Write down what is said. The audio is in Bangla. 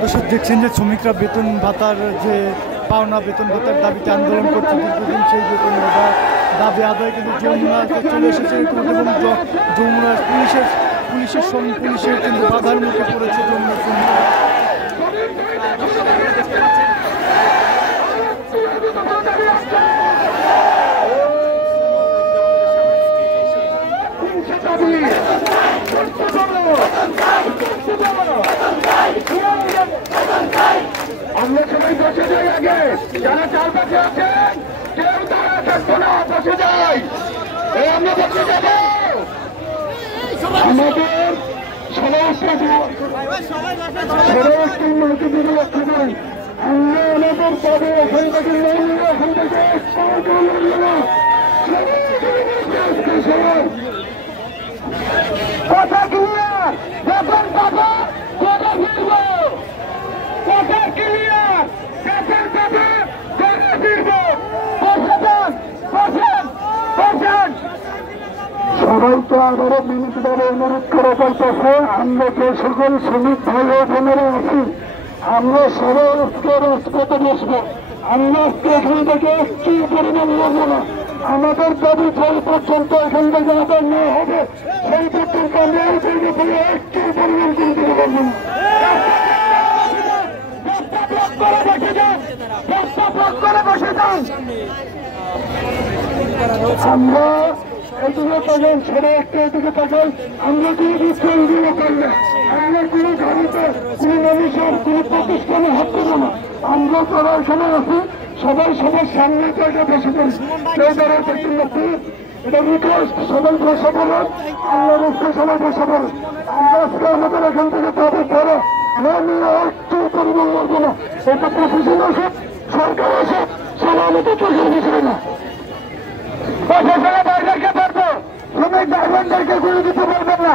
দর্শক দেখছেন যে শ্রমিকরা বেতন ভাতার যে পাওনা বেতন ভাতার দাবিতে আন্দোলন করছে দীর্ঘদিন, সেই বেতন দাবি আদায় কিন্তু যমুনাতে চলে এসেছে এবং যমুনা পুলিশের কিন্তু বাধার মুখে পড়েছে যমুনা শ্রমিকরা। আমরা সবাই বসে যাই, আগে যারা চারপাশে আছেন কেউ দাঁড়া থাকবো না, বসে যাই, আমরা বসে যাব। আমাদের সমস্ত নৈতিকতা লক্ষ্য করি, আমরা আমাদের পদে এখান থেকে এখান থেকে কথা ক্লিয়ার, বেতন পাবো, কথা ফিরবো, কথা ক্লিয়ার, বেতন পাবো, কথা ফিরবো, সবাইকে আবারও বিনীতভাবে অনুরোধ করা যাইতেছে, আমরা যে সকল শ্রমিক ভাই ও বোনেরা আছি, আমরা সবাই আজকে রাজপথে বসবো। আমরা আজকে এখান থেকে একটি পরিমাণ লড়বো না। আমাদের দাবি যে পর্যন্ত এখান থেকে আদায় না হবে সেই পর্যন্ত আমরা একটি পরিমাণ করতে পারবো না। আমরা এদিকে পাবেন, সবাই একটা এদিকে পাবেন। আমরা কোনো বিষয় করলে আমরা কোনো গাড়িতে কোনো মানুষের কোনো প্রতিষ্ঠানে হাত দেবো না। আমরা যারা এখানে আছি সবাই সবার সামনে জায়গা বসে পড়ি, কেউ যারা দেখতে লাগবে এটা রিকোয়েস্ট, সবাই বসে পড়েন, আল্লাহ রাস্তায় সবাই বসে পড়েন। আমরা আজকে আমাদের এখান থেকে তাদের ধরে না নিয়ে একটু পরিমাণ লাগবে না। এটা প্রশাসন আসে, সরকার আসে, সবাই আমাদের চোখের বিষয় না। প্রশাসনের বাইরেকে পারবো, শ্রমিক ভাইদেরকে করে দিতে পারবেন না।